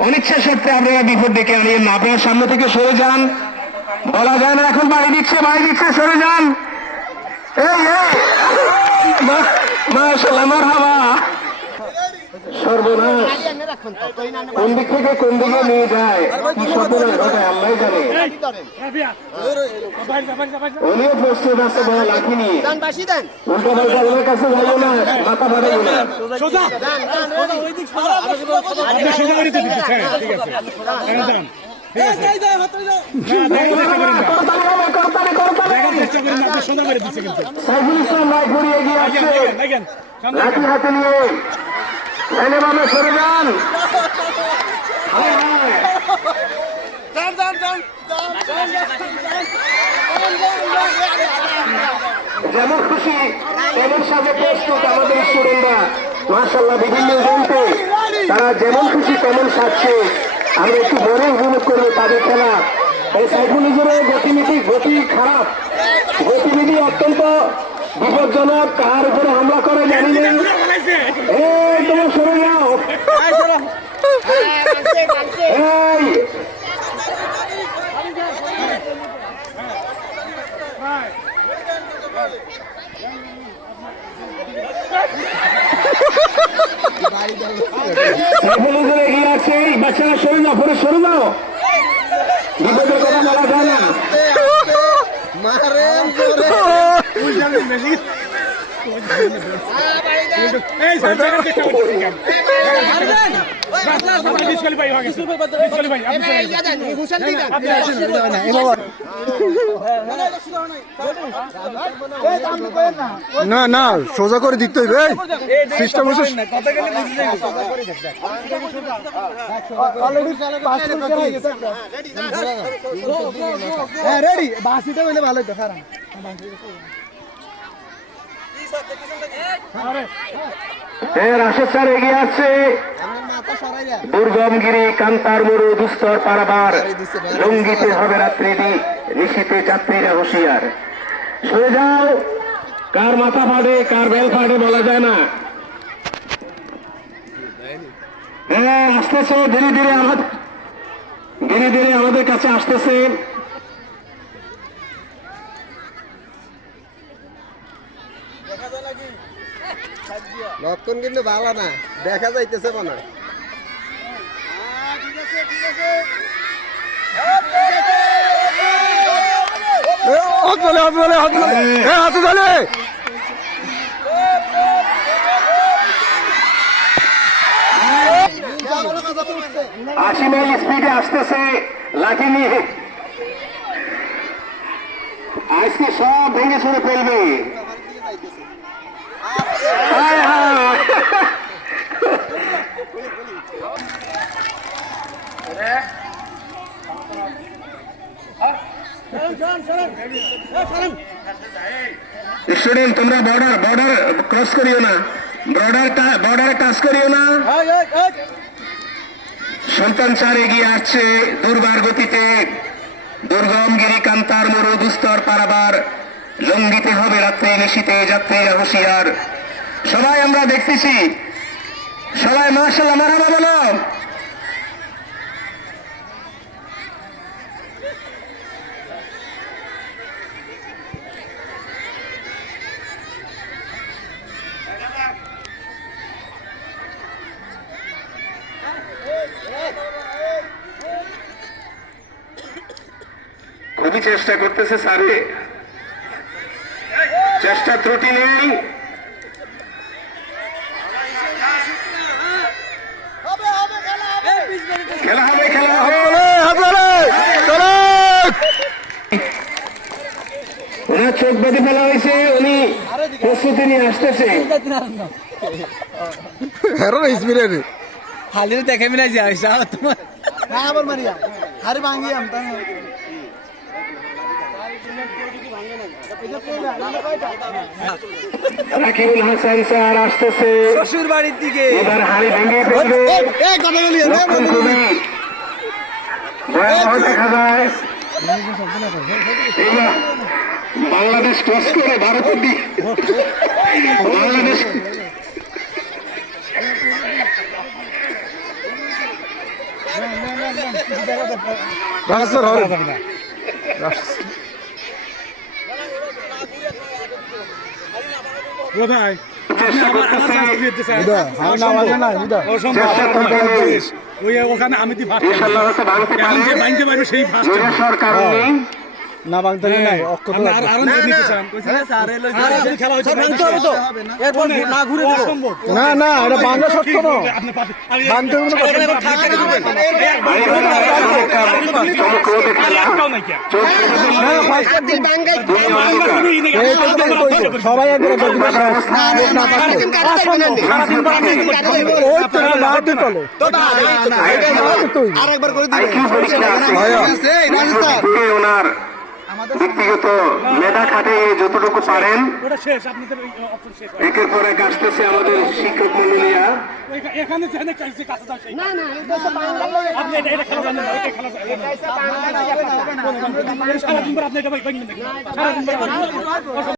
অনিচ্ছা সত্ত্বে আপনারা বিপদ ডেকে আনিয়েন না, আপনারা সামনে থেকে সরে যান। বলা যায় না এখন বাড়ি দিচ্ছে সরে যান। এই মাশাআল্লাহ, মারহাবা। সর্বনাশ, কোন দিক থেকে কোন দিকে নিয়ে যায়, কি সর্বনাশ ঘটায় আল্লাহ জানে। উনিও প্রস্তুত আছে বড় লাঠি নিয়ে। উল্টো পাল্টা ওনার কাছে যাবো না, মাথা ফাটাবো না। সাইফুল ইসলাম রায়পুরি এগিয়ে আসছে লাঠি হাতে নিয়ে। এলেভাবে সরে যান। যেমন খুশি তেমন সাথে প্রস্তুত আমাদের স্টুডেন্টরা। মাশাআল্লাহ, বিভিন্ন ইভেন্টে তারা যেমন খুশি তেমন সাজছে। আমরা একটু বড় উপভোগ করবো তাদের খেলা। এই সাইফুল ইসলামের গতি খারাপ, গতিবিধি অত্যন্ত বিপজ্জনক। কার উপরে হামলা করে জানি না। তোমার সরে যাও। এগিয়ে আছে, বাচ্চারা সরে যাও, পরে সরে যাও। বিপদের কথা বলা যায় না। না না, সোজা করে দিতে হইবে সিস্টেম। রেডি বাসিতে হইলে ভালো হইতো। খারাপ রাশেদ স্যার এগিয়ে আসছে। দুর্গমগিরি কান্তার মরু দুস্তর পারাবার, লঙ্গিতে হবে রাত্রি নিশীতে যাত্রীরা হুঁশিয়ার। সরে যাও, কার মাথা ফাটে কার বেল ফাটে বলা যায় না। হ্যাঁ, আসতেছে ধীরে ধীরে আমাদের কাছে আসতেছে। লক্ষণ কিন্তু ভালো না, দেখা যাইতেছে মনে হয়। আশি মাইল স্পিডে আসতেছে লাঠি নিয়ে। আজকে সব ভেঙে ছুড়ে ফেলবে। স্টুডেন্ট, তোমরা বর্ডার ক্রস করিও না, বর্ডারে টাচ করিও না। সন্তান চার এগিয়ে আসছে দুর্বার গতিতে। দুর্গমগিরি কান্তার মরু দুস্তর পারাবার, লঙ্ঘিতে হবে রাত্রি নিশীতে যাত্রীরা হুঁশিয়ার। সবাই আমরা দেখতেছি, সবাই মাশাআল্লাহ মারহাবা বলো। খুবই চেষ্টা করতেছে স্যারে, চেষ্টা ত্রুটি নেই। খেলা হবে ওনার চোখ বেঁধে ফেলা হয়েছে, উনি প্রস্তুতি নিয়ে আসতেছে। হালিরে দেখে মিলাই যাইছে তোমার আবার মারিয়া আরে ভাঙিয়াম তাই রাকিবুল হাসান স্যার আসতেছে শ্বশুর বাড়ির দিকে। এবার হাড়ি ভেঙে ফেলবে। ভয়াবহ দেখা যায়। বাংলাদেশ ক্রস করে ভারতের দিক। বাংলাদেশ রাস্তার হবে কোথায় আমি নামাজে নাই বুঝা ওই ওখানে আমি দি ফার্স্ট ইনশাআল্লাহ হচ্ছে ভাঙতে এখন যে পারলে বাইনতে পারবে সেই ফার্স্ট জোরে সরকার নেই না ভাঙতে হলে নাই অক্ষত আর আর নিতে চান খেলা হচ্ছে এরপর না ঘুরে দেবো অসম্ভব না না এটা বাংলা সত্য না আপনি পাবেন ভাঙতে কোনো কথা না। চমকপ্রদ খেলা একটাও নাই কি না, ফার্স্ট এই তো কি কইছো? সবাই একবার বলতে পারে না পাচ্ছে ওই তো বাড়তে চলে আরেকবার করে দিই কি বলছিলেন ওনার ব্যক্তিগত মেধা খাটে যতটুকু পারেন ওটা শেষ আপনাদের অপশন শেষ একের পর এক আসতেছে আমাদের শিক্ষক মন্ডলীরা এখানে যেখানে কাছে কাছে যাও সেই আপনি এটা খেলা জানেন না এটা খেলা জানেন না সারাদিন পর আপনি এটা বাইক সারাদিন পর